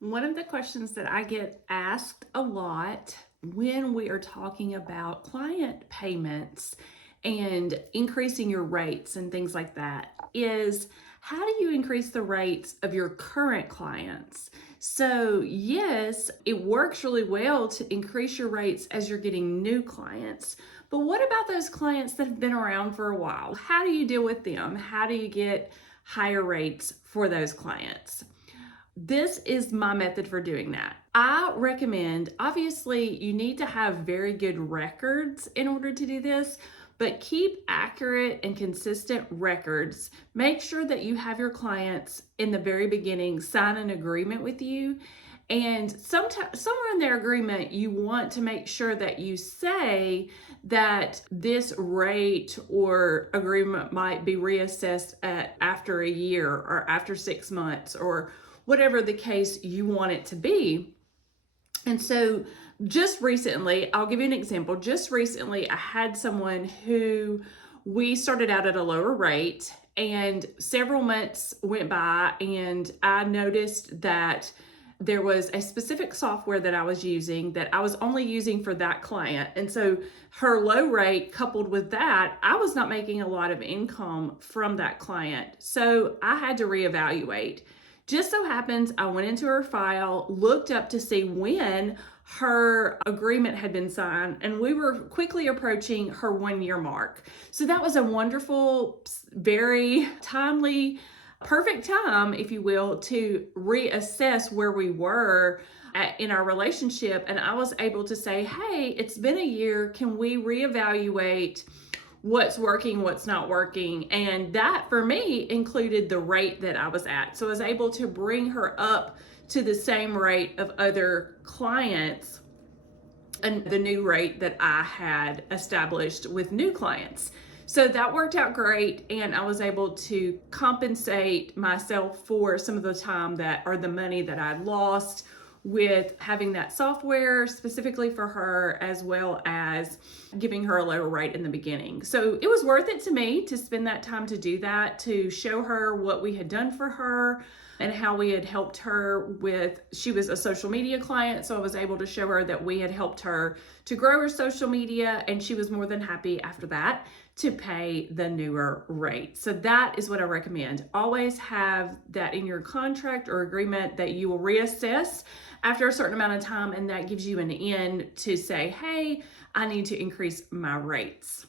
One of the questions that I get asked a lot when we are talking about client payments and increasing your rates and things like that is how do you increase the rates of your current clients? So, yes, it works really well to increase your rates as you're getting new clients. But what about those clients that have been around for a while? How do you deal with them? How do you get higher rates for those clients? This is my method for doing that. I recommend, obviously, you need to have very good records in order to do this, but keep accurate and consistent records. Make sure that you have your clients in the very beginning sign an agreement with you. And somewhere in their agreement, you want to make sure that you say that this rate or agreement might be reassessed after a year or after 6 months or whatever the case you want it to be. And so just recently, I'll give you an example. Just recently, I had someone who we started out at a lower rate, and several months went by, and I noticed that there was a specific software that I was using that I was only using for that client. And so her low rate coupled with that, I was not making a lot of income from that client. So I had to reevaluate. Just so happens I went into her file, looked up to see when her agreement had been signed, and we were quickly approaching her 1 year mark. So that was a wonderful, very timely, perfect time, if you will, to reassess where we were in our relationship. And I was able to say, hey, it's been a year. Can we reevaluate what's working, what's not working? And that for me included the rate that I was at. So I was able to bring her up to the same rate of other clients and the new rate that I had established with new clients. So that worked out great, and I was able to compensate myself for some of the time that or the money that I'd lost with having that software specifically for her, as well as giving her a lower rate in the beginning. So it was worth it to me to spend that time to do that, to show her what we had done for her and how we had helped her with, she was a social media client, so I was able to show her that we had helped her to grow her social media, and she was more than happy after that to pay the newer rate. So that is what I recommend. Always have that in your contract or agreement that you will reassess after a certain amount of time, and that gives you an in to say, hey, I need to increase my rates.